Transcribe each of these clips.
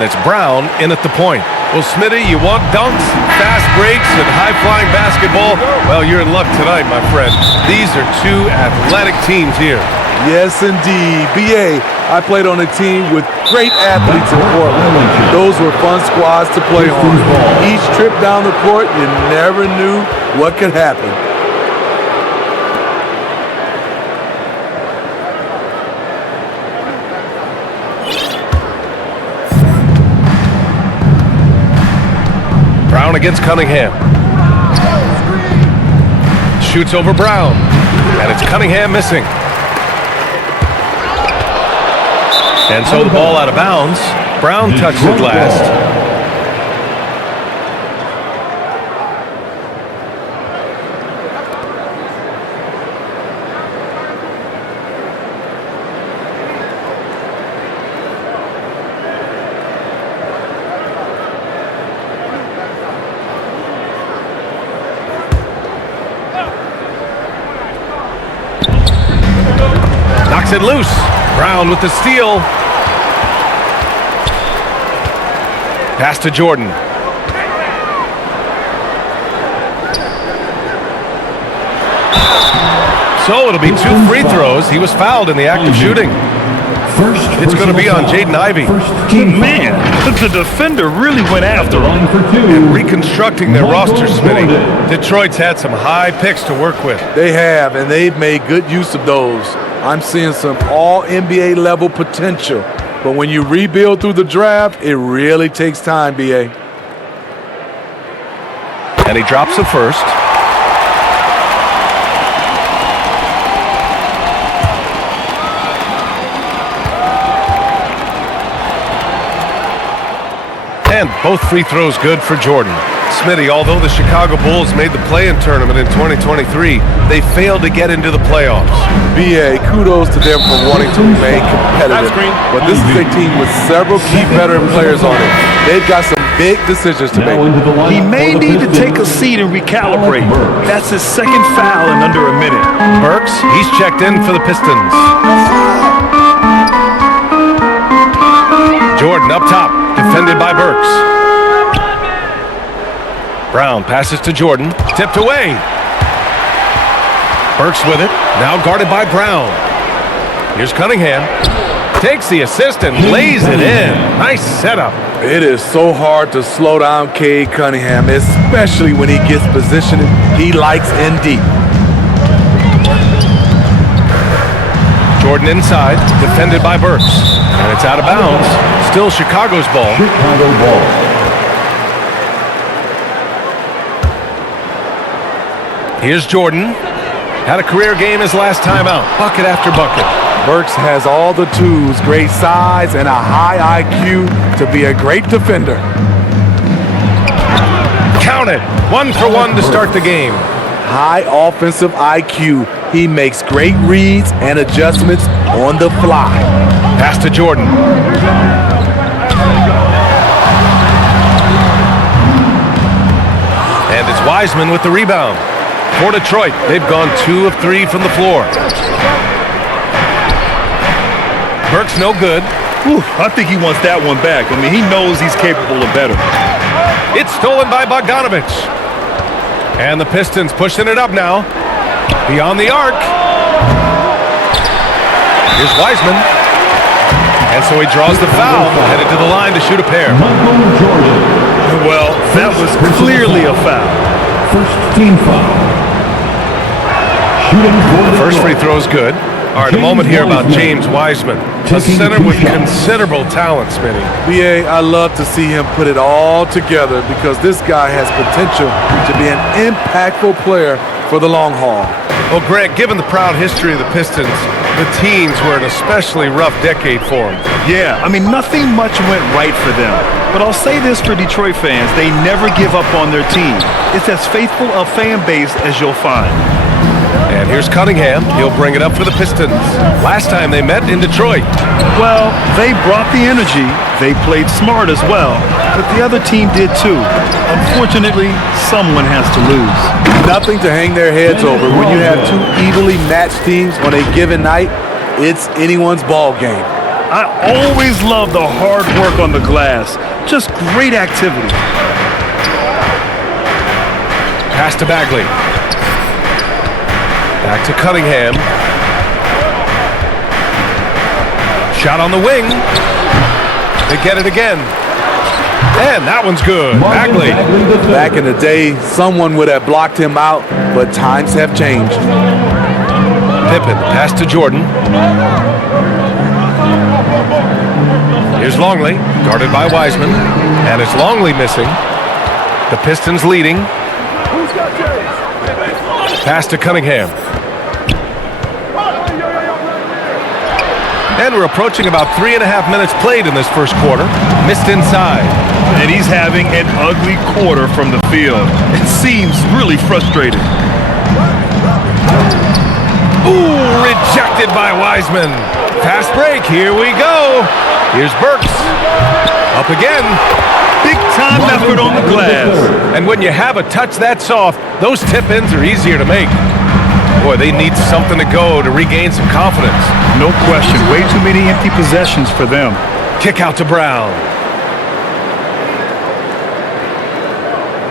It's Brown in at the point. Well, Smitty, you want dunks, fast breaks, and high-flying basketball? Well, you're in luck tonight, my friend. These are two athletic teams here. Yes, indeed. B.A., I played on a team with great athletes in Portland. Those were fun squads to play on. Each trip down the court, you never knew what could happen. Brown against Cunningham. Shoots over Brown. And it's Cunningham missing. And so the ball out of bounds. Brown touched it last. Knocks it loose. Brown with the steal. Pass to Jordan. So it'll be 2 free throws. He was fouled in the act of shooting. It's going to be on Jaden Ivey. Man, the defender really went after him. And reconstructing their roster, Smitty. Detroit's had some high picks to work with. They have, and they've made good use of those. I'm seeing some all-NBA level potential. But when you rebuild through the draft, it really takes time, B.A. And he drops the first. And both free throws good for Jordan. Smitty, although the Chicago Bulls made the play-in tournament in 2023, they failed to get into the playoffs. B.A., kudos to them for wanting to remain competitive. But this is a team with several key veteran players on it. They've got some big decisions to make. He may need to take a seat and recalibrate. That's his second foul in under a minute. Burks, he's checked in for the Pistons. Jordan up top, defended by Burks. Brown passes to Jordan, tipped away. Burks with it, now guarded by Brown. Here's Cunningham. Takes the assist and lays it in. Nice setup. It is so hard to slow down Cade Cunningham, especially when he gets positioned he likes in deep. Jordan inside, defended by Burks. And it's out of bounds. Still Chicago's ball. Chicago ball. Here's Jordan. Had a career game his last time out. Bucket after bucket. Burks has all the tools, great size and a high IQ to be a great defender. Count it. 1 for 1 to start the game. High offensive IQ. He makes great reads and adjustments on the fly. Pass to Jordan. And it's Wiseman with the rebound. For Detroit, they've gone 2 of 3 from the floor. Burks no good. Whew, I think he wants that one back. I mean, he knows he's capable of better. It's stolen by Bogdanovich. And the Pistons pushing it up now. Beyond the arc. Here's Wiseman. And so he draws the foul, headed to the line to shoot a pair. Well, that was clearly a foul. First team foul. First free throw is good. All right, a moment here about James Wiseman, a center with considerable talent, Smitty. B.A., I love to see him put it all together because this guy has potential to be an impactful player for the long haul. Well, Greg, given the proud history of the Pistons, the teens were an especially rough decade for them. Yeah, I mean, nothing much went right for them. But I'll say this for Detroit fans, they never give up on their team. It's as faithful a fan base as you'll find. And here's Cunningham. He'll bring it up for the Pistons. Last time they met in Detroit. Well, they brought the energy. They played smart as well. But the other team did too. Unfortunately, someone has to lose. Nothing to hang their heads over. When you have 2 evenly matched teams on a given night, it's anyone's ball game. I always love the hard work on the glass. Just great activity. Pass to Bagley. Back to Cunningham. Shot on the wing. They get it again. And that one's good. Bagley. Back in the day, someone would have blocked him out, but times have changed. Pippen, pass to Jordan. Here's Longley, guarded by Wiseman. And it's Longley missing. The Pistons leading. Pass to Cunningham. And we're approaching about 3.5 minutes played in this first quarter. Missed inside. And he's having an ugly quarter from the field. It seems really frustrating. Ooh, rejected by Wiseman. Fast break, here we go. Here's Burks. Up again. Big time effort on the glass. And when you have a touch that soft, those tip-ins are easier to make. Boy, they need something to go to regain some confidence. No question. Way too many empty possessions for them. Kick out to Brown.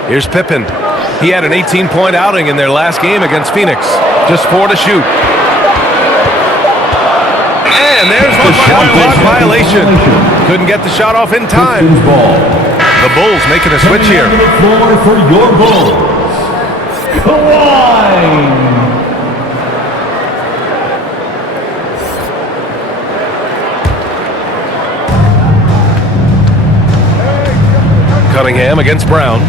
Here's Pippen. He had an 18-point outing in their last game against Phoenix. Just 4 to shoot. And there's the shot clock violation. Couldn't get the shot off in time. The Bulls making a switch here. The floor for your Bulls. Kawhi. Cunningham against Brown.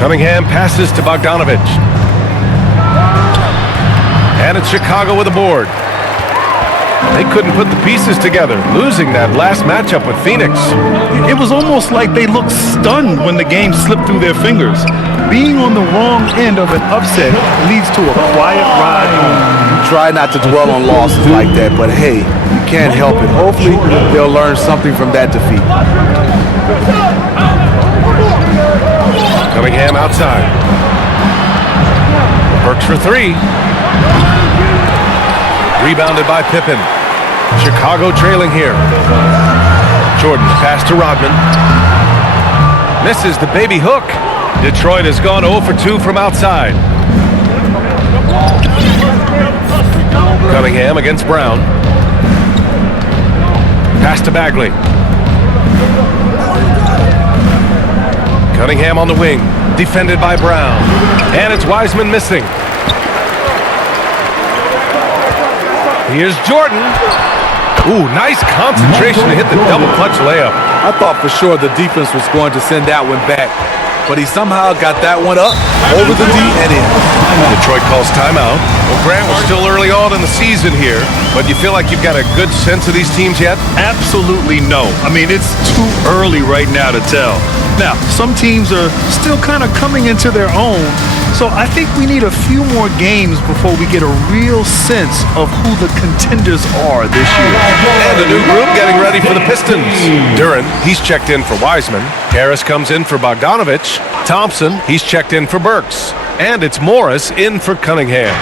Cunningham passes to Bogdanovich. And it's Chicago with a board. They couldn't put the pieces together, losing that last matchup with Phoenix. It was almost like they looked stunned when the game slipped through their fingers. Being on the wrong end of an upset leads to a quiet ride home. You try not to dwell on losses like that, but hey, you can't help it. Hopefully, they'll learn something from that defeat. Cunningham outside. Burks for 3. Rebounded by Pippen. Chicago trailing here. Jordan pass to Rodman. Misses the baby hook. Detroit has gone 0 for 2 from outside. Cunningham against Brown. Pass to Bagley. Cunningham on the wing. Defended by Brown. And it's Wiseman missing. Here's Jordan. Ooh, nice concentration to hit the double clutch layup. I thought for sure the defense was going to send that one back, but he somehow got that one up, over the D, and in. Detroit calls timeout. Well, Grant, we're still early on in the season here, but you feel like you've got a good sense of these teams yet? Absolutely no. I mean, it's too early right now to tell. Now, some teams are still kind of coming into their own, so I think we need a few more games before we get a real sense of who the contenders are this year. And a new group getting ready for the Pistons. Duran, he's checked in for Wiseman. Harris comes in for Bogdanovich. Thompson, he's checked in for Burks. And it's Morris in for Cunningham.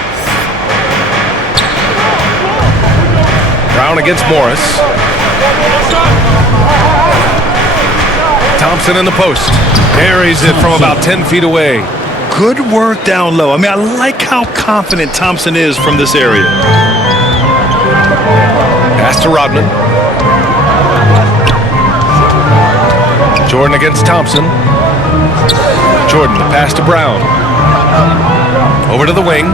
Brown against Morris. Thompson in the post. Buries it from about 10 feet away. Good work down low. I mean, I like how confident Thompson is from this area. Pass to Rodman. Jordan against Thompson. Jordan, the pass to Brown. Over to the wing.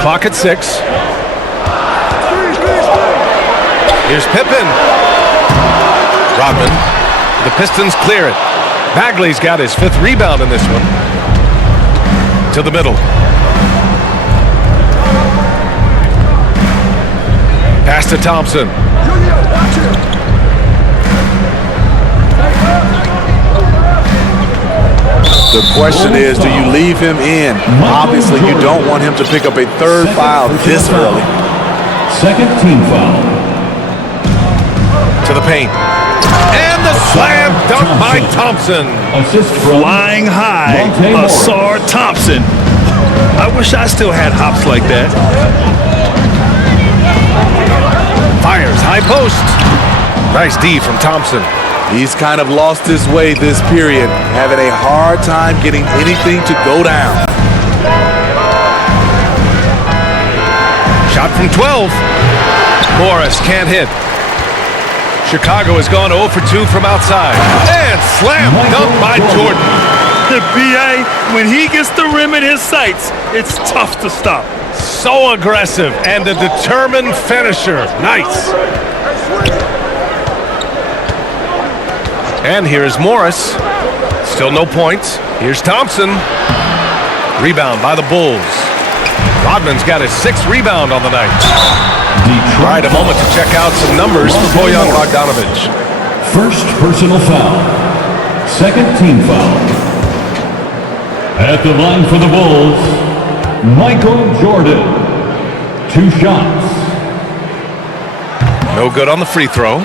Clock at 6. Here's Pippen. Rodman. The Pistons clear it. Bagley's got his 5th rebound in this one. To the middle. Pass to Thompson. The question is, do you leave him in? Obviously, you don't want him to pick up a 3rd foul this early. Second team foul. To the paint. And the slam dunk by Thompson. Assist from Flying high, Asar Thompson. I wish I still had hops like that. Fires high post. Nice D from Thompson. He's kind of lost his way this period, having a hard time getting anything to go down. Shot from 12. Morris can't hit. Chicago has gone 0 for 2 from outside. And slam dunk by Jordan. The BA, when he gets the rim in his sights, it's tough to stop. So aggressive and a determined finisher. Nice. And here's Morris. Still no points. Here's Thompson. Rebound by the Bulls. Rodman's got his 6th rebound on the night. All right, a moment to check out some numbers for Bojan Bogdanovic. First personal foul. Second team foul. At the line for the Bulls, Michael Jordan. 2 shots. No good on the free throw.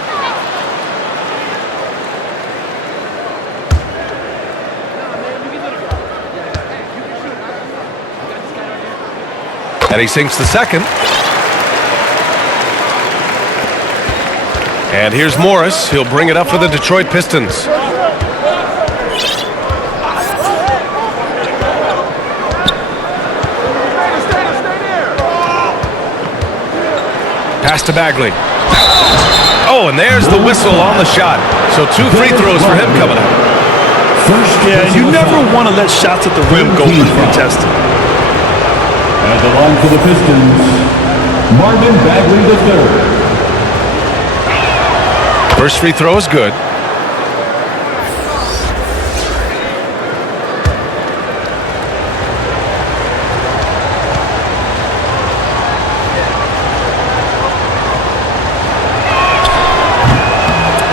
And he sinks the second. And here's Morris. He'll bring it up for the Detroit Pistons. Pass to Bagley. Oh, and there's the whistle on the shot. So 2 free throws for him coming up. Yeah, you never want to let shots at the rim go uncontested. At the line for the Pistons, Marvin Bagley III. First free throw is good.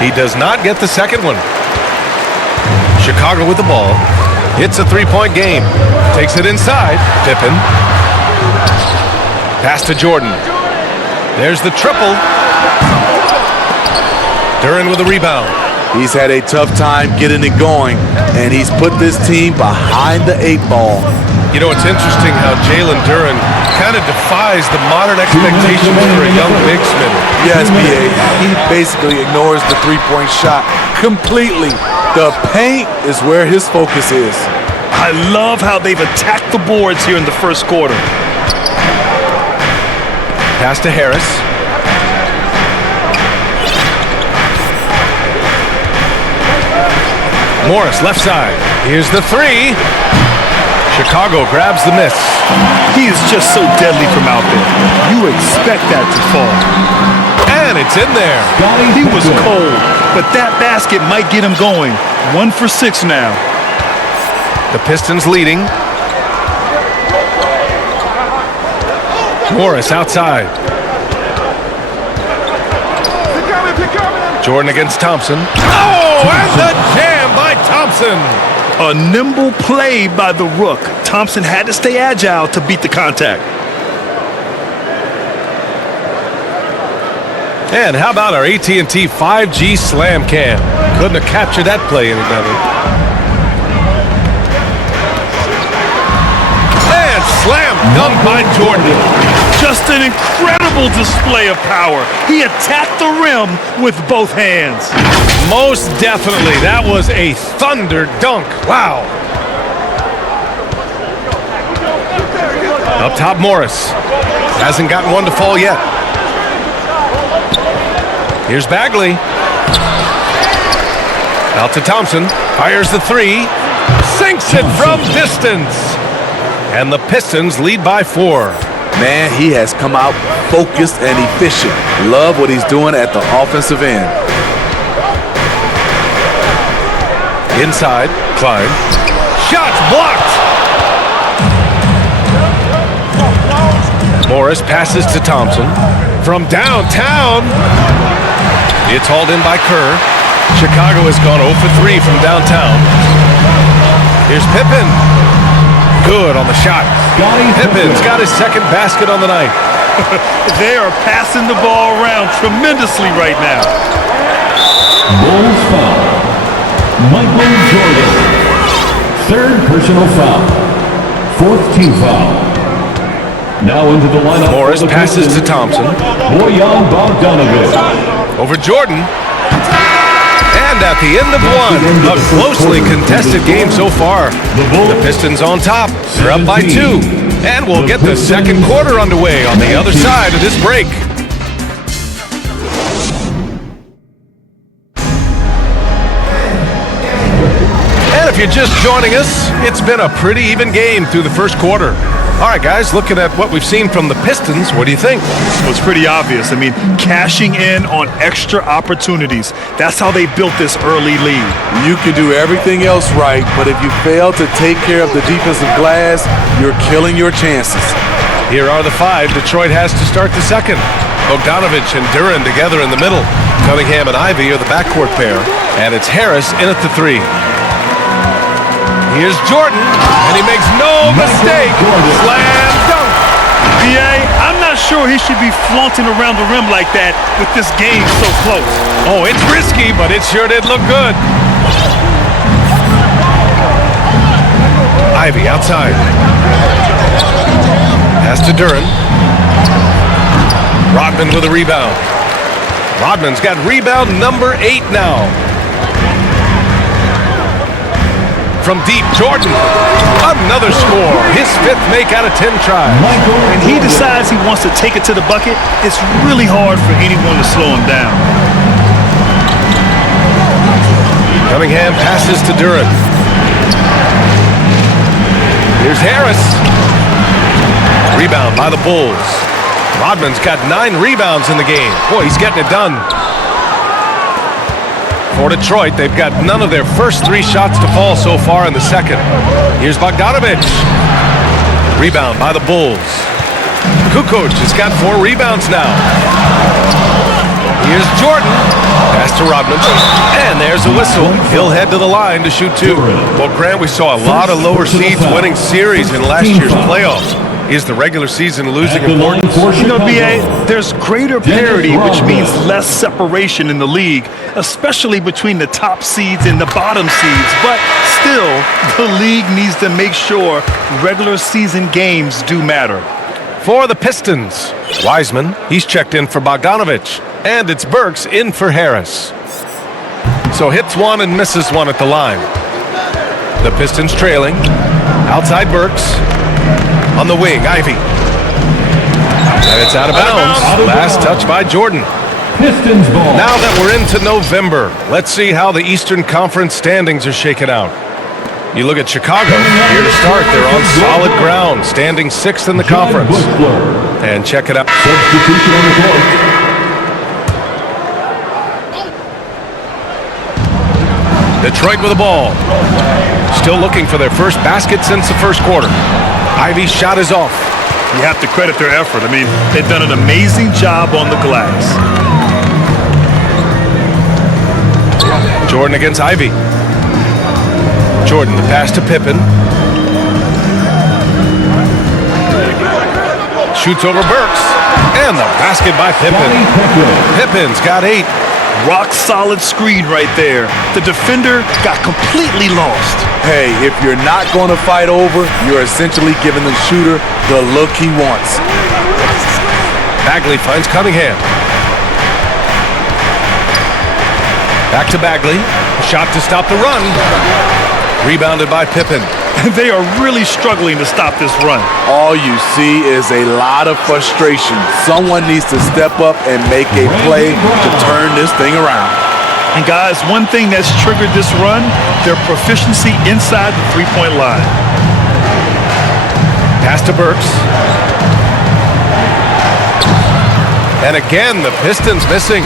He does not get the second one. Chicago with the ball. Hits a 3-point game. Takes it inside. Pippen. Pass to Jordan. There's the triple. Duran with a rebound. He's had a tough time getting it going, and he's put this team behind the 8 ball. You know, it's interesting how Jalen Duran kind of defies the modern expectations for a young bigsman. Yes, B.A. He basically ignores the 3-point shot completely. The paint is where his focus is. I love how they've attacked the boards here in the first quarter. Pass to Harris. Morris, left side. Here's the 3. Chicago grabs the miss. He is just so deadly from out there. You expect that to fall. And it's in there. He was cold, but that basket might get him going. 1 for 6 now. The Pistons leading. Morris outside. Jordan against Thompson. Oh, and the jam by Thompson. A nimble play by the Rook. Thompson had to stay agile to beat the contact. And how about our AT&T 5G Slam Cam? Couldn't have captured that play any better. And slam dunk by Jordan. Just an incredible display of power. He attacked the rim with both hands. Most definitely. That was a thunder dunk. Wow. Up top, Morris. Hasn't gotten one to fall yet. Here's Bagley. Out to Thompson. Fires the 3. Sinks it from distance. And the Pistons lead by 4. Man, he has come out focused and efficient. Love what he's doing at the offensive end. Inside, Klein. Shots blocked. Morris passes to Thompson. From downtown. It's hauled in by Kerr. Chicago has gone 0 for 3 from downtown. Here's Pippen. Good on the shot. Pippen's got his second basket on the night. They are passing the ball around tremendously right now. Bulls foul. Michael Jordan. 3rd personal foul. 4th team foul. Now into the lineup. Morris passes to Thompson. Bojan Bogdanovic. Over Jordan. And at the end of one, a closely contested game so far. The Pistons on top. They're up by 2. And we'll get the second quarter underway on the other side of this break. And if you're just joining us, it's been a pretty even game through the first quarter. All right, guys, looking at what we've seen from the Pistons, what do you think? Well, it's pretty obvious. I mean, cashing in on extra opportunities. That's how they built this early lead. You can do everything else right, but if you fail to take care of the defensive glass, you're killing your chances. Here are the 5 Detroit has to start the second. Bogdanovic and Duran together in the middle. Cunningham and Ivy are the backcourt pair, and it's Harris in at the 3. Here's Jordan, and he makes no mistake. Slam dunk. BA, I'm not sure he should be flaunting around the rim like that with this game so close. Oh, it's risky, but it sure did look good. Ivy outside. Pass to Duran. Rodman with a rebound. Rodman's got rebound number 8 now. From deep, Jordan, another score. His 5th make out of 10 tries. When he decides he wants to take it to the bucket, it's really hard for anyone to slow him down. Cunningham passes to Duran. Here's Harris. Rebound by the Bulls. Rodman's got 9 rebounds in the game. Boy, he's getting it done. For Detroit, they've got none of their first 3 shots to fall so far in the second. Here's Bogdanovic. Rebound by the Bulls. Kukoc has got 4 rebounds now. Here's Jordan. Pass to Rodman. And there's a whistle. He'll head to the line to shoot 2. Well, Grant, we saw a lot of lower seeds winning series in last year's playoffs. Is the regular season losing importance? You know, BA, there's greater parity, which means less separation in the league, especially between the top seeds and the bottom seeds. But still, the league needs to make sure regular season games do matter. For the Pistons, Wiseman, he's checked in for Bogdanovic. And it's Burks in for Harris. So hits 1 and misses 1 at the line. The Pistons trailing. Outside Burks. On the wing, Ivy. And it's out of bounds. Last touch by Jordan. Pistons ball. Now that we're into November, let's see how the Eastern Conference standings are shaken out. You look at Chicago, here to start. They're on solid ground, standing 6th in the conference. And check it out. Substitution on the court. Detroit with the ball. Still looking for their first basket since the first quarter. Ivy's shot is off. You have to credit their effort. I mean, they've done an amazing job on the glass. Jordan against Ivy. Jordan, the pass to Pippen. Shoots over Burks. And the basket by Pippen. Pippen's got 8. Rock solid screen right there. The defender got completely lost. Hey, if you're not going to fight over, you're essentially giving the shooter the look he wants. Bagley finds Cunningham. Back to Bagley. Shot to stop the run. Rebounded by Pippen. They are really struggling to stop this run. All you see is a lot of frustration. Someone needs to step up and make a play to turn this thing around. And guys, one thing that's triggered this run, their proficiency inside the three-point line. Pass to Burks. And again, the Pistons missing.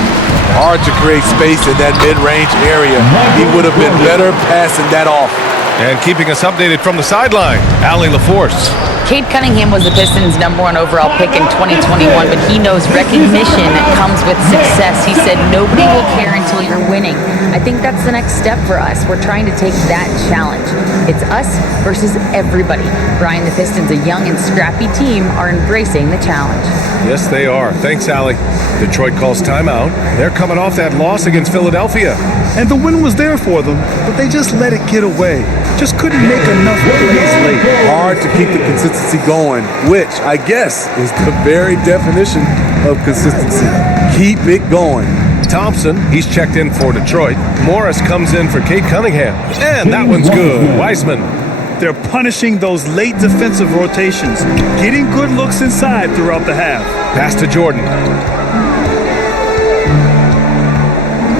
Hard to create space in that mid-range area. He would have been better passing that off. And keeping us updated from the sideline, Allie LaForce. Cade Cunningham was the Pistons' #1 overall pick in 2021, but he knows recognition comes with success. He said, nobody will care until you're winning. I think that's the next step for us. We're trying to take that challenge. It's us versus everybody. Brian, the Pistons, a young and scrappy team, are embracing the challenge. Yes, they are. Thanks, Allie. Detroit calls timeout. They're coming off that loss against Philadelphia. And the win was there for them, but they just let it get away. Just couldn't make enough plays late. Hard to keep the consistency going, which I guess is the very definition of consistency. Keep it going. Thompson, he's checked in for Detroit. Morris comes in for Kate Cunningham. And that one's good. Wiseman. They're punishing those late defensive rotations, getting good looks inside throughout the half. Pass to Jordan.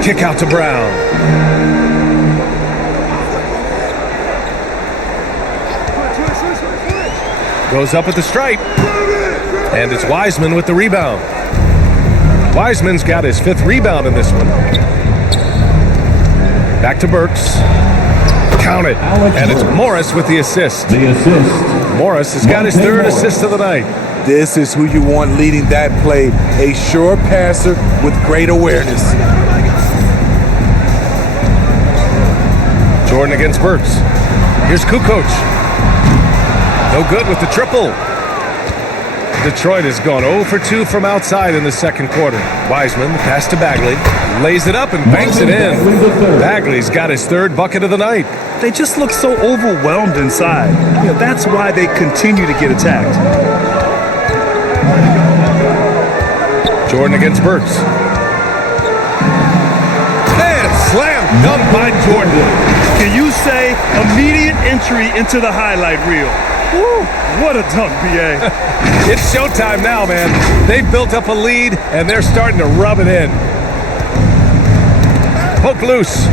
Kick out to Brown. Goes up at the stripe. And it's Wiseman with the rebound. Wiseman's got his 5th rebound in this one. Back to Burks. Count it. And it's Morris with the assist. The assist. Morris has got his 3rd assist of the night. This is who you want leading that play. A sure passer with great awareness. Jordan against Burks. Here's Kukoc. No good with the triple. Detroit has gone 0 for 2 from outside in the second quarter. Wiseman, pass to Bagley, lays it up and banks it in. Bagley's got his 3rd bucket of the night. They just look so overwhelmed inside. That's why they continue to get attacked. Jordan against Burks. And slam dunk by Jordan. Can you say immediate entry into the highlight reel? Woo, what a dunk, B.A. It's showtime now, man. They've built up a lead, and they're starting to rub it in. Poke loose.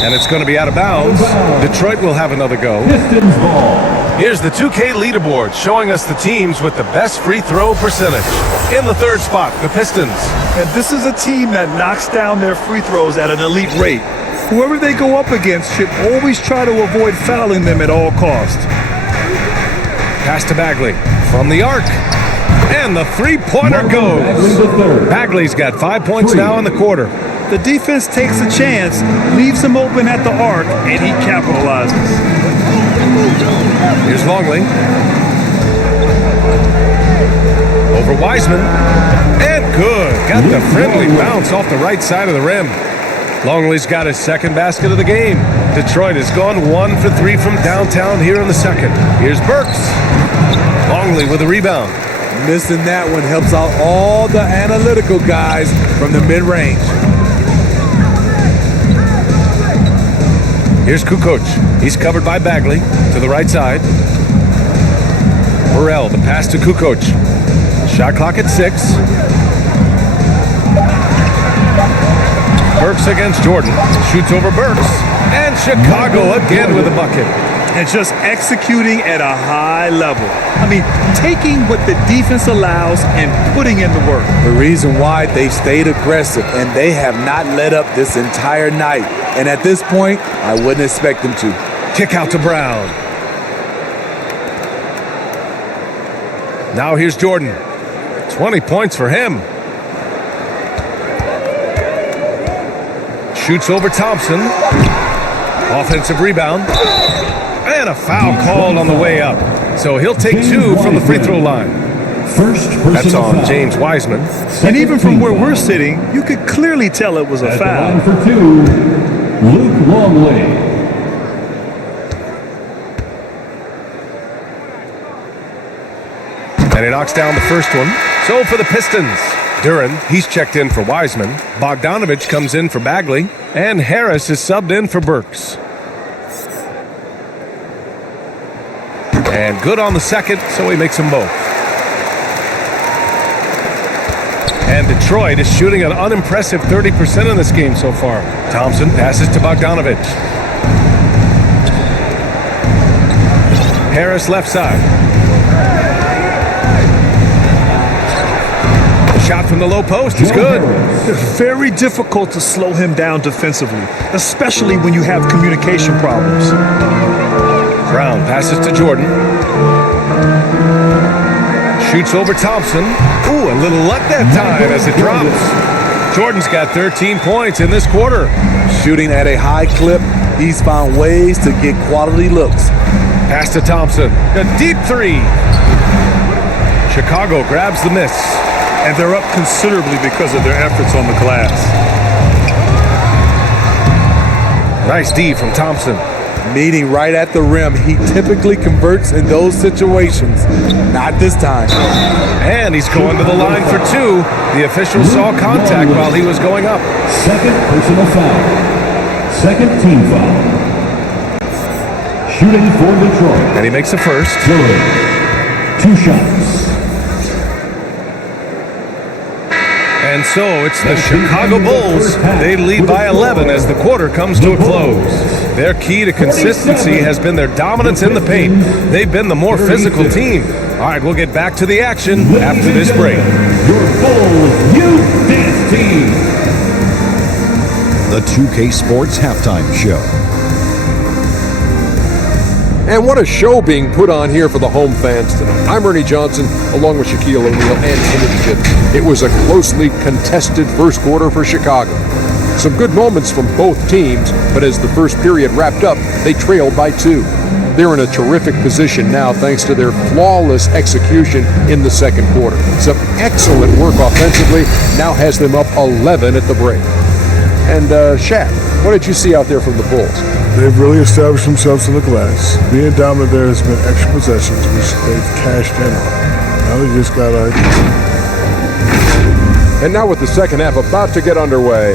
And it's going to be out of bounds. Detroit will have another go. Pistons ball. Here's the 2K leaderboard showing us the teams with the best free throw percentage. In the 3rd spot, the Pistons. And this is a team that knocks down their free throws at an elite rate. Whoever they go up against should always try to avoid fouling them at all costs. Pass to Bagley from the arc. And the three-pointer goes. Bagley's got 5 points now in the quarter. The defense takes a chance, leaves him open at the arc, and he capitalizes. Here's Longley. Over Wiseman. And good. Got the friendly bounce off the right side of the rim. Longley's got his 2nd basket of the game. Detroit has gone 1 for 3 from downtown here in the second. Here's Burks. Longley with a rebound. Missing that one helps out all the analytical guys from the mid-range. Here's Kukoc. He's covered by Bagley to the right side. Burrell, the pass to Kukoc. Shot clock at 6. Burks against Jordan. Shoots over Burks. And Chicago again with a bucket. And just executing at a high level. I mean, taking what the defense allows and putting in the work. The reason why they stayed aggressive and they have not let up this entire night. And at this point, I wouldn't expect them to. Kick out to Brown. Now here's Jordan. 20 points for him. Shoots over Thompson. Offensive rebound. And a foul called on the way up. So he'll take 2 from the free throw line. That's on James Wiseman. And even from where we're sitting, you could clearly tell it was a foul. Line for 2, Luke Longley. And he knocks down the first one. So for the Pistons, Duran, he's checked in for Wiseman. Bogdanovich comes in for Bagley. And Harris is subbed in for Burks. And good on the second, so he makes them both. And Detroit is shooting an unimpressive 30% in this game so far. Thompson passes to Bogdanovich. Harris left side. Shot from the low post is good. Very difficult to slow him down defensively, especially when you have communication problems. Brown passes to Jordan. Shoots over Thompson. Ooh, a little luck that time as it drops. Jordan's got 13 points in this quarter. Shooting at a high clip, he's found ways to get quality looks. Pass to Thompson. A deep 3. Chicago grabs the miss. And they're up considerably because of their efforts on the glass. Nice D from Thompson. Meeting right at the rim. He typically converts in those situations. Not this time. And he's going to the line for two. The official saw contact while he was going up. Second personal foul. Second team foul. Shooting for Detroit. And he makes the first. Lillard. 2 shots. And so it's the Chicago Bulls. They lead by 11 as the quarter comes to a close. Their key to consistency has been their dominance in the paint. They've been the more physical team. All right, we'll get back to the action after this break. Your Bulls Youth Dance Team. The 2K Sports Halftime Show. And what a show being put on here for the home fans tonight. I'm Ernie Johnson, along with Shaquille O'Neal and Kennedy Pitt. It was a closely contested first quarter for Chicago. Some good moments from both teams, but as the first period wrapped up, they trailed by 2. They're in a terrific position now thanks to their flawless execution in the second quarter. Some excellent work offensively now has them up 11 at the break. And Shaq, what did you see out there from the Bulls? They've really established themselves in the glass. Being dominant there has been extra possessions, which they've cashed in on. Now they just got to... And now with the second half about to get underway,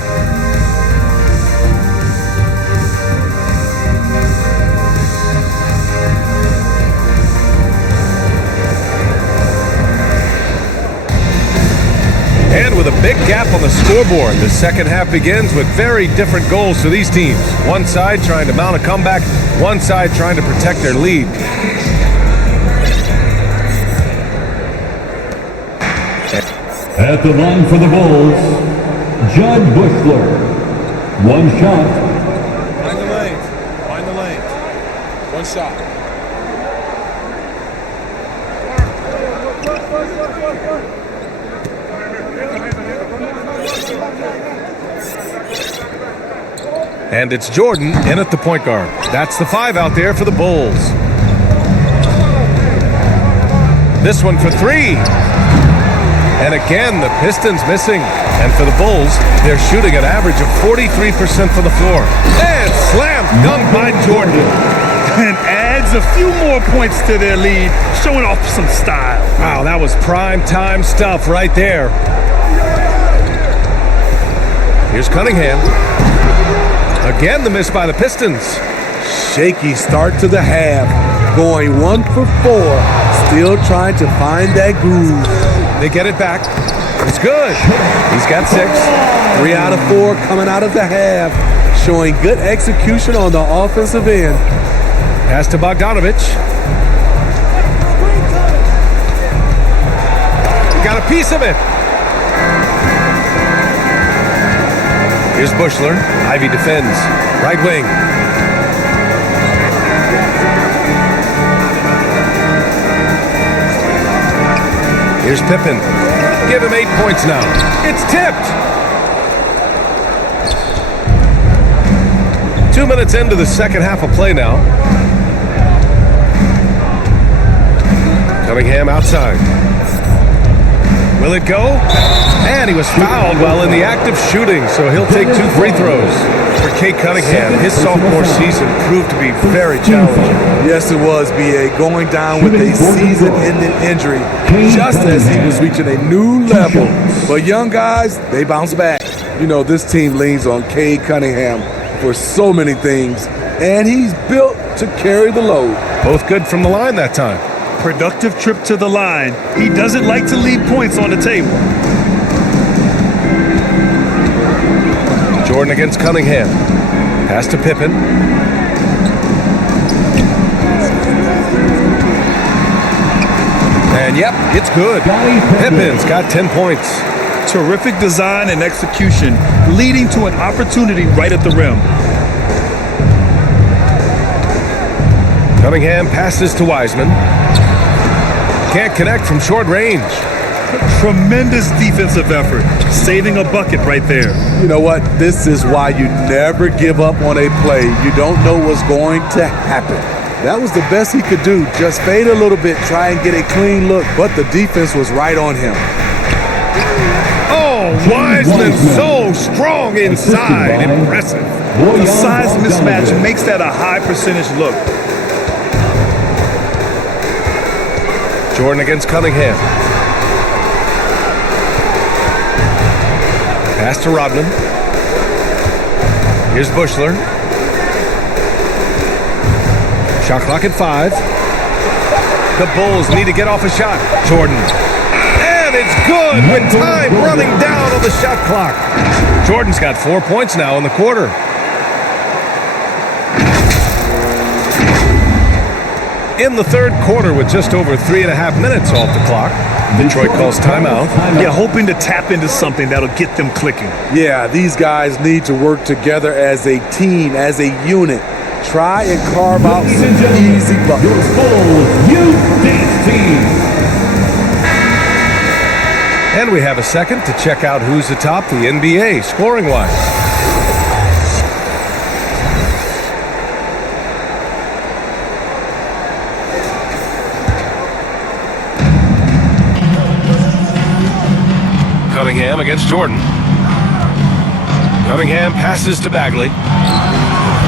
And with a big gap on the scoreboard, the second half begins with very different goals for these teams. One side trying to mount a comeback, one side trying to protect their lead. At the line for the Bulls, Judd Bushler. 1 shot. Find the lanes. Find the lanes. 1 shot. And it's Jordan in at the point guard. That's the 5 out there for the Bulls. This one for 3. And again, the Pistons missing. And for the Bulls, they're shooting an average of 43% from the floor. And slam dunk by Jordan. And adds a few more points to their lead, showing off some style. Wow, that was prime time stuff right there. Here's Cunningham. Again, the miss by the Pistons. Shaky start to the half. Going 1 for 4. Still trying to find that groove. They get it back. It's good. He's got 6. 3 out of 4 coming out of the half. Showing good execution on the offensive end. Pass to Bogdanovich. Got a piece of it. Here's Bushler. Ivy defends. Right wing. Here's Pippen. Give him 8 points now. It's tipped. 2 minutes into the second half of play now. Cunningham outside. Will it go? And he was fouled while in the act of shooting, so he'll take 2 free throws. For Kate Cunningham, his sophomore season proved to be very challenging. Yes, it was, B.A. Going down with a season-ending injury just as he was reaching a new level. But young guys, they bounce back. You know, this team leans on Cade Cunningham for so many things, and he's built to carry the load. Both good from the line that time. Productive trip to the line. He doesn't like to leave points on the table. Jordan against Cunningham. Pass to Pippen. And yep, it's good. Pippen's got 10 points. Terrific design and execution, leading to an opportunity right at the rim. Cunningham passes to Wiseman. Can't connect from short range. Tremendous defensive effort, saving a bucket right there. You know what? This is why you never give up on a play. You don't know what's going to happen. That was the best he could do. Just fade a little bit, try and get a clean look, but the defense was right on him. Oh, Wiseman so strong inside. Impressive. The size mismatch makes that a high percentage look. Jordan against Cunningham. Pass to Rodman. Here's Bushler. Shot clock at 5. The Bulls need to get off a shot. Jordan. And it's good with time running down on the shot clock. Jordan's got 4 points now in the quarter. In the third quarter with just over 3.5 minutes off the clock, Detroit calls timeout. Yeah, hoping to tap into something that'll get them clicking. Yeah, these guys need to work together as a team, as a unit. Try and carve out some easy buckets. Your Bulls Youth Dance Team. And we have a second to check out who's atop the NBA scoring-wise. Cunningham against Jordan. Cunningham passes to Bagley.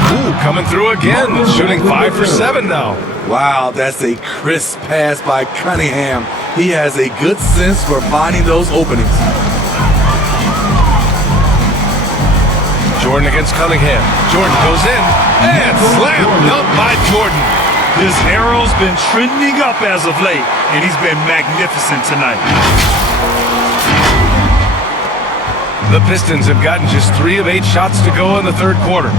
Ooh, coming through again, shooting 5 for 7 now. Wow, that's a crisp pass by Cunningham. He has a good sense for finding those openings. Jordan against Cunningham. Jordan goes in and slam dunked by Jordan. His arrow's been trending up as of late, and he's been magnificent tonight. The Pistons have gotten just 3 of 8 shots to go in the third quarter.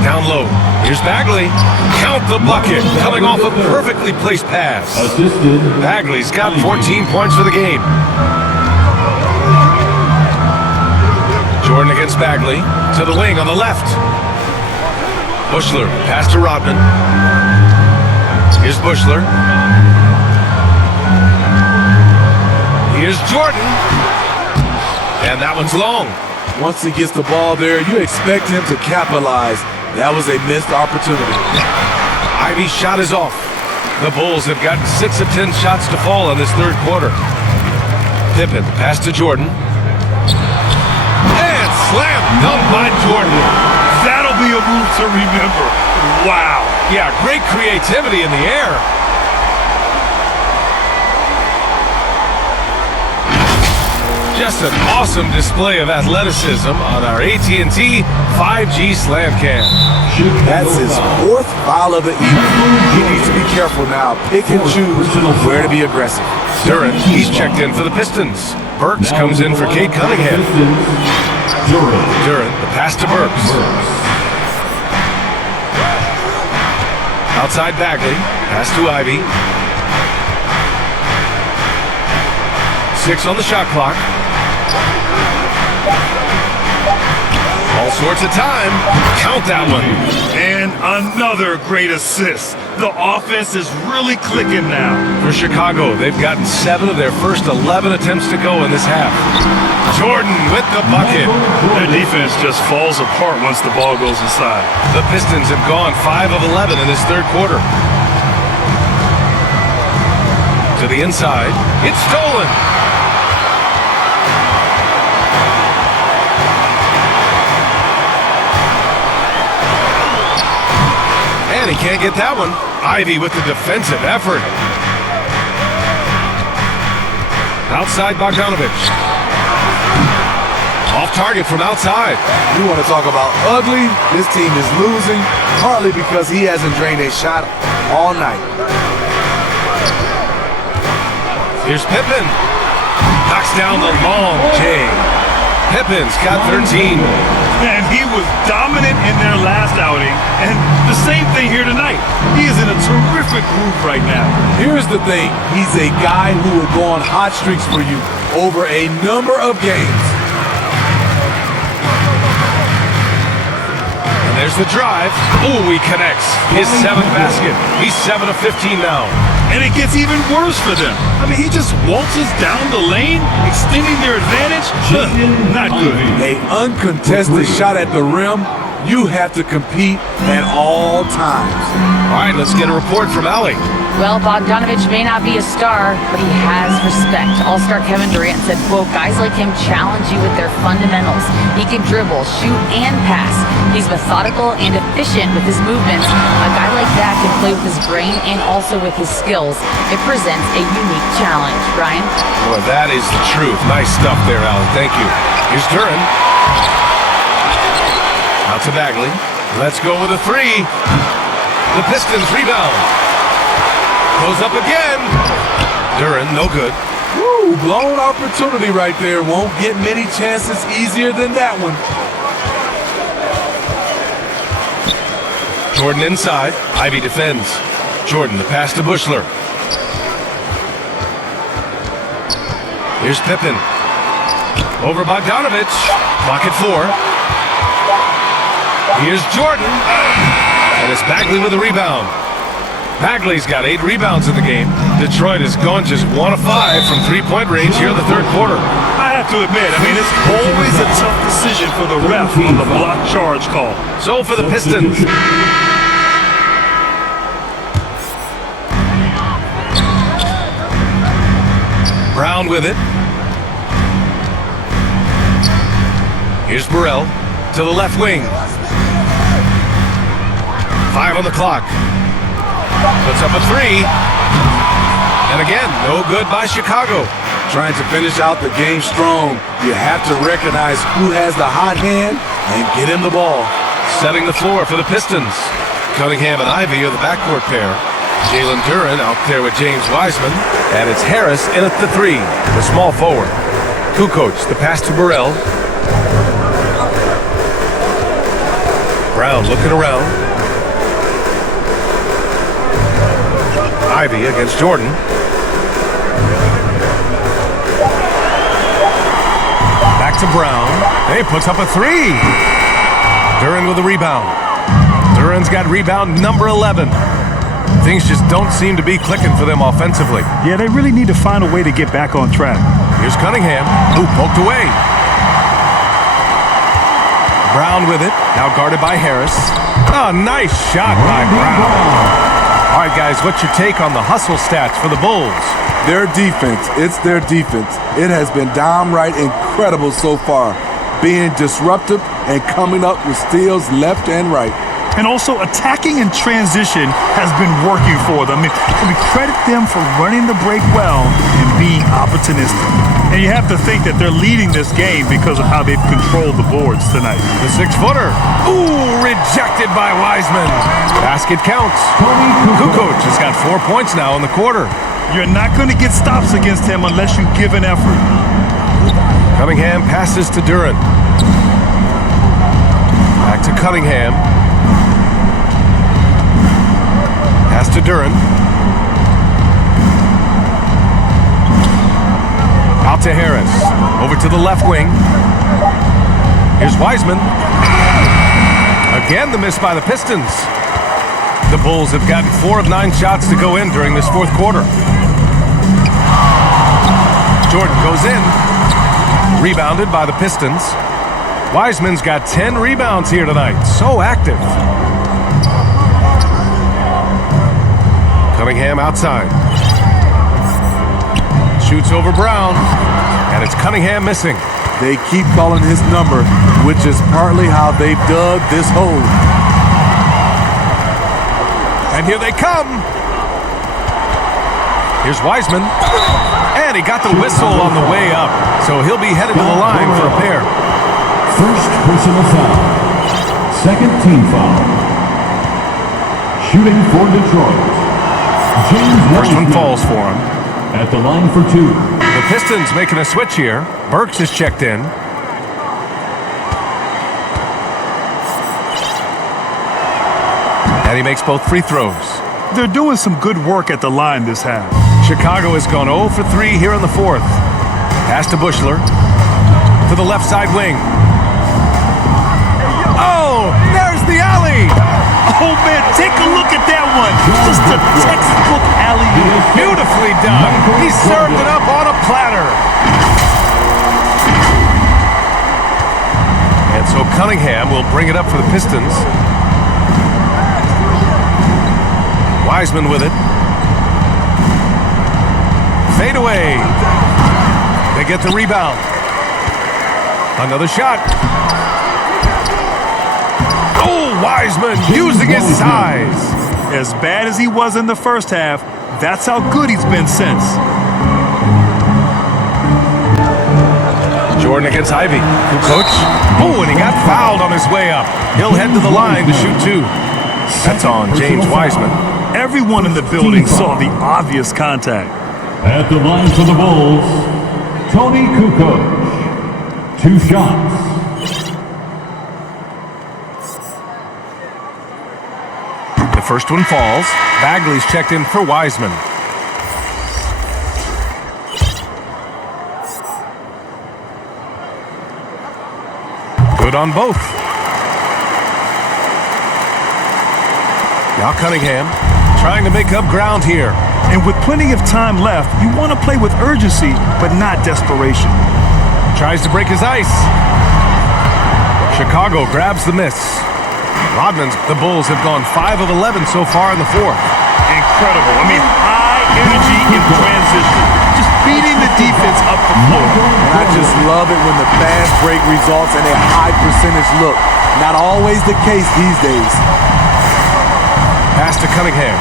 Down low. Here's Bagley. Count the bucket. Coming off a perfectly placed pass. Assisted. Bagley's got 14 points for the game. Jordan against Bagley. To the wing on the left. Bushler. Pass to Rodman. Here's Bushler. Here's Jordan. And that one's long. Once he gets the ball there, you expect him to capitalize. That was a missed opportunity. Ivy's shot is off. The Bulls have gotten 6 of 10 shots to fall in this third quarter. Pippen, pass to Jordan. And slam dunk by Jordan. That'll be a move to remember. Wow. Yeah, great creativity in the air. Just an awesome display of athleticism on our AT&T 5G Slam Cam. That's his 4th foul of the evening. He needs to be careful now. Pick and choose where to be aggressive. Duran, he's checked in for the Pistons. Burks comes in for Cade Cunningham. Duran, the pass to Burks. Outside Bagley, pass to Ivy. 6 on the shot clock. All sorts of time. Count that one. And another great assist. The offense is really clicking now. For Chicago, they've gotten 7 of their first 11 attempts to go in this half. Jordan with the bucket. Their defense just falls apart once the ball goes inside. The Pistons have gone 5 of 11 in this third quarter. To the inside. It's stolen. And he can't get that one. Ivy with the defensive effort. Outside Bogdanovich. Off target from outside. You want to talk about ugly? This team is losing, partly because he hasn't drained a shot all night. Here's Pippen. Knocks down the long J. Pippen's got 13. And he was dominant in their last outing, and the same thing here tonight. He is in a terrific groove right now. Here's the thing. He's a guy who will go on hot streaks for you over a number of games. And there's the drive. Ooh, he connects. His 7th basket. He's 7 of 15 now. And it gets even worse for them. I mean, he just waltzes down the lane, extending their advantage. Not good. An uncontested shot at the rim, You have to compete at all times. All right, let's get a report from Allie. Well, Bogdanovich may not be a star, but he has respect. All-star Kevin Durant said, quote, guys like him challenge you with their fundamentals. He can dribble, shoot, and pass. He's methodical and efficient with his movements. A guy like that can play with his brain and also with his skills. It presents a unique challenge. Ryan? Boy, that is the truth. Nice stuff there, Allie. Thank you. Here's Duran. Out to Bagley. Let's go with a three. The Pistons rebound. Goes up again. Duran, no good. Woo, blown opportunity right there. Won't get many chances easier than that one. Jordan inside. Ivy defends. Jordan, the pass to Bushler. Here's Pippen. Over Bogdanovich. Clock at 4. Here's Jordan. And it's Bagley with the rebound. Bagley's got 8 rebounds in the game. Detroit has gone just 1 of 5 from three-point range here in the third quarter. I have to admit, it's always a tough decision for the ref on the block charge call. So for the Pistons. Brown with it. Here's Burrell to the left wing. 5 on the clock. Puts up a 3. And again, no good by Chicago. Trying to finish out the game strong, you have to recognize who has the hot hand and get him the ball. Setting the floor for the Pistons. Cunningham and Ivy are the backcourt pair. Jalen Duran out there with James Wiseman. And it's Harris in at the 3, the small forward. Kukoc, the pass to Burrell. Brown looking around. Ivy against Jordan. Back to Brown. He puts up a 3. Duran with the rebound. Duran's got rebound number 11. Things just don't seem to be clicking for them offensively. Yeah, they really need to find a way to get back on track. Here's Cunningham, who poked away. Brown with it, now guarded by Harris. Oh, nice shot by Brown. All right, guys, what's your take on the hustle stats for the Bulls? Their defense, it's their defense. It has been downright incredible so far, being disruptive and coming up with steals left and right. And also attacking in transition has been working for them. We credit them for running the break well and being opportunistic. And you have to think that they're leading this game because of how they've controlled the boards tonight. The 6-footer. Ooh, rejected by Wiseman. Basket counts. Kukoc has got 4 points now in the quarter. You're not going to get stops against him unless you give an effort. Cunningham passes to Duran. Back to Cunningham. Pass to Duran. Out to Harris. Over to the left wing. Here's Wiseman. Again, the miss by the Pistons. The Bulls have gotten 4 of 9 shots to go in during this fourth quarter. Jordan goes in. Rebounded by the Pistons. Wiseman's got 10 rebounds here tonight. So active. Cunningham outside. Shoots over Brown. And it's Cunningham missing. They keep calling his number, which is partly how they've dug this hole. And here they come. Here's Wiseman. And he got the whistle on the way up. So he'll be headed to the line for a pair. First personal foul. Second team foul. Shooting for Detroit. James First one falls for him. At the line for 2. The Pistons making a switch here. Burks is checked in. And he makes both free throws. They're doing some good work at the line this half. Chicago has gone 0 for 3 here in the fourth. Pass to Bushler. To the left side wing. Oh, there's the alley. Oh, man, take a look at that one. Just a textbook alley. Beautifully done. He served it up on a platter. And so Cunningham will bring it up for the Pistons. Wiseman with it. Fade away. They get the rebound. Another shot. Oh, Wiseman using his size. As bad as he was in the first half, that's how good he's been since. Jordan against Ivy. Coach. Oh, and he got fouled on his way up. He'll head to the line to shoot two. That's on James Wiseman. Everyone in the building saw the obvious contact. At the line for the Bulls, Tony Kukoc. 2 shots. The first one falls. Bagley's checked in for Wiseman. Good on both. Now Cunningham trying to make up ground here. And with plenty of time left, you want to play with urgency, but not desperation. Tries to break his ice. Chicago grabs the miss. Rodman's, the Bulls have gone 5 of 11 so far in the fourth. Incredible. I mean, high energy in transition. Just beating the defense up the floor. And I just love it when the fast break results in a high percentage look. Not always the case these days. Pass to Cunningham.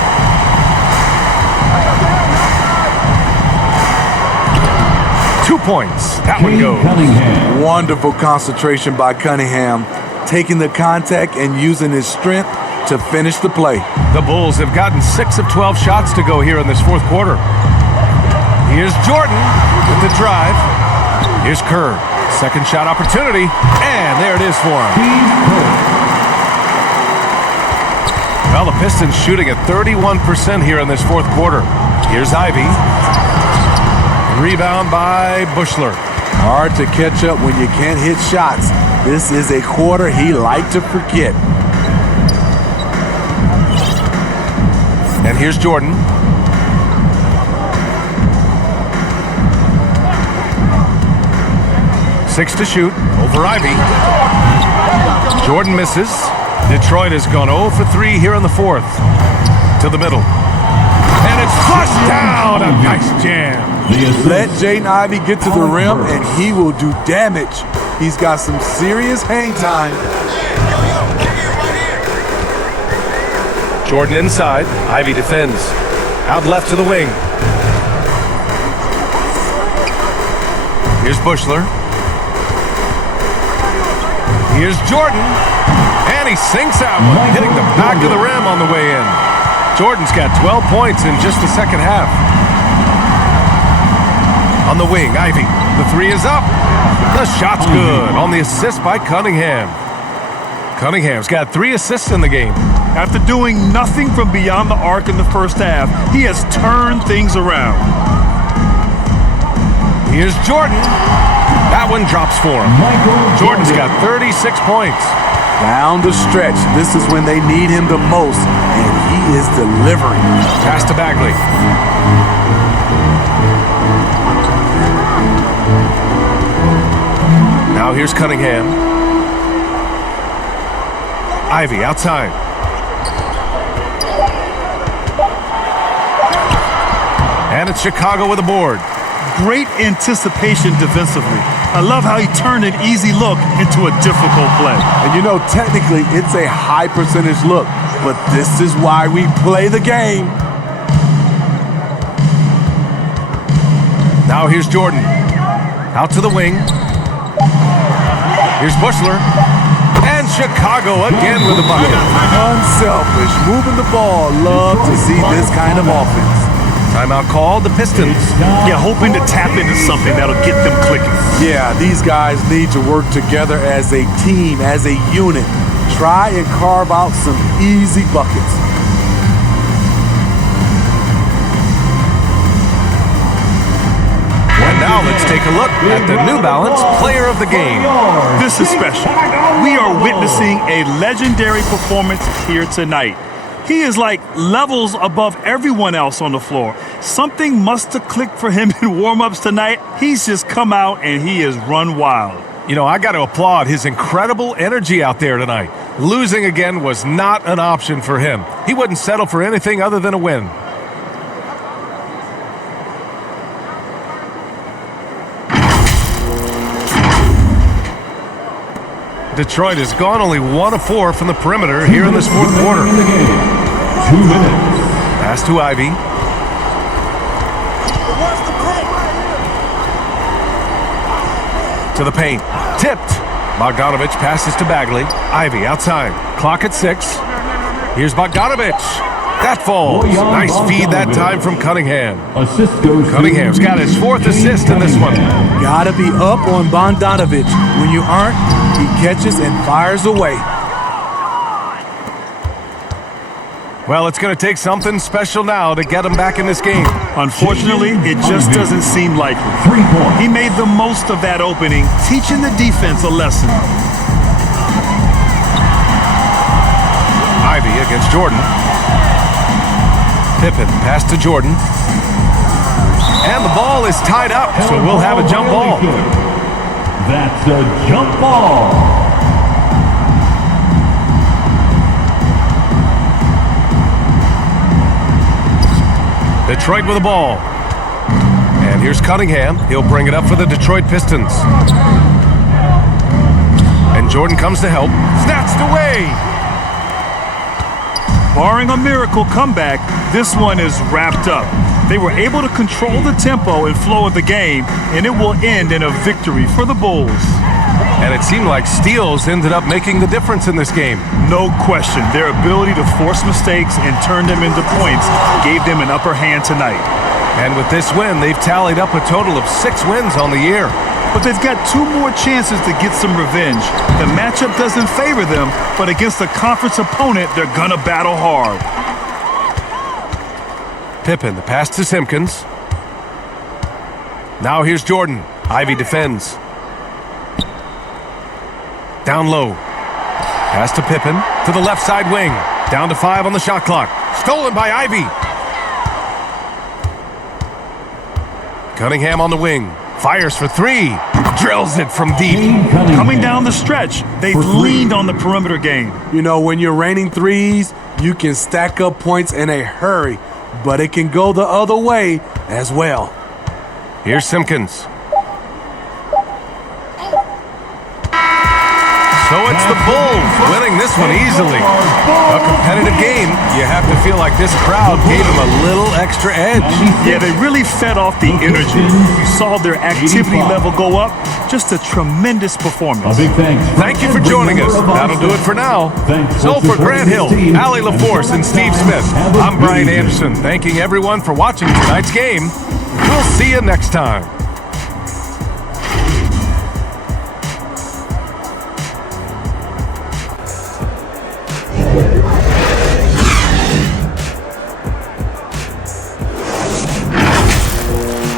Two points. That one goes. Cunningham. Wonderful concentration by Cunningham, taking the contact and using his strength to finish the play. The Bulls have gotten 6 of 12 shots to go here in this fourth quarter. Here's Jordan with the drive. Here's Kerr. Second shot opportunity. And there it is for him. Well, the Pistons shooting at 31% here in this fourth quarter. Here's Ivy. Rebound by Bushler. Hard to catch up when you can't hit shots. This is a quarter he liked to forget. And here's Jordan. Six to shoot over Ivy. Jordan misses. Detroit has gone 0 for 3 here in the fourth. To the middle. And it's flushed down. A nice jam. Let Jaden Ivey get to the rim and he will do damage. He's got some serious hang time. Jordan inside. Ivy defends. Out left to the wing. Here's Bushler. Here's Jordan. And he sinks that one, hitting the back of the rim on the way in. Jordan's got 12 points in just the second half. On the wing, Ivy. The three is up. The shot's good on the assist by Cunningham. Cunningham's got 3 assists in the game. After doing nothing from beyond the arc in the first half, he has turned things around. Here's Jordan. That one drops for him. Jordan's got 36 points. Down the stretch, this is when they need him the most, and he is delivering. Pass to Bagley. Now here's Cunningham. Ivy outside. And it's Chicago with a board. Great anticipation defensively. I love how he turned an easy look into a difficult play. And you know, technically, it's a high percentage look, but this is why we play the game. Now here's Jordan. Out to the wing. Here's Bushler. And Chicago again with a bucket. Unselfish, moving the ball. Love to see this kind of offense. Timeout called, the Pistons. Yeah, hoping to tap into something that'll get them clicking. Yeah, these guys need to work together as a team, as a unit. Try and carve out some easy buckets. And now let's take a look at the New Balance Player of the Game. This is special. We are witnessing a legendary performance here tonight. He is like levels above everyone else on the floor. Something must have clicked for him in warm-ups tonight. He's just come out and he has run wild. You know, I got to applaud his incredible energy out there tonight. Losing again was not an option for him. He wouldn't settle for anything other than a win. Detroit has gone only 1 of 4 from the perimeter here in this fourth quarter. 2 minutes. Pass to Ivy. To the paint. Tipped. Bogdanovich passes to Bagley. Ivy outside. Clock at 6. Here's Bogdanovich. That falls. Nice feed that time from Cunningham. Assist goes Cunningham's got his 4th assist in this one. Gotta be up on Bogdanovich. When you aren't, he catches and fires away. Well, it's going to take something special now to get him back in this game. Unfortunately, it just doesn't seem likely. 3 points. He made the most of that opening, teaching the defense a lesson. Ivy against Jordan. Pippen pass to Jordan. And the ball is tied up, so we'll have a jump ball. That's a jump ball. Detroit with the ball. And here's Cunningham. He'll bring it up for the Detroit Pistons. And Jordan comes to help. Snatched away. Barring a miracle comeback, this one is wrapped up. They were able to control the tempo and flow of the game, and it will end in a victory for the Bulls. And it seemed like steals ended up making the difference in this game. No question, their ability to force mistakes and turn them into points gave them an upper hand tonight. And with this win, they've tallied up a total of 6 wins on the year. But they've got 2 more chances to get some revenge. The matchup doesn't favor them, but against a conference opponent, they're gonna battle hard. Pippen, the pass to Simpkins. Now here's Jordan. Ivy defends. Down low. Pass to Pippen to the left side wing. Down to 5 on the shot clock. Stolen by Ivy. Cunningham on the wing. Fires for 3. Drills it from deep. Coming down the stretch, they've leaned on the perimeter game. You know, when you're raining threes, you can stack up points in a hurry, but it can go the other way as well. Here's Simpkins. So it's the Bulls winning this one easily. A competitive game. You have to feel like this crowd gave them a little extra edge. Yeah, they really fed off the energy. You saw their activity level go up. Just a tremendous performance. A big thanks. Thank you for joining us. That'll do it for now. So for Grant Hill, Allie LaForce, and Steve Smith, I'm Brian Anderson, thanking everyone for watching tonight's game. We'll see you next time.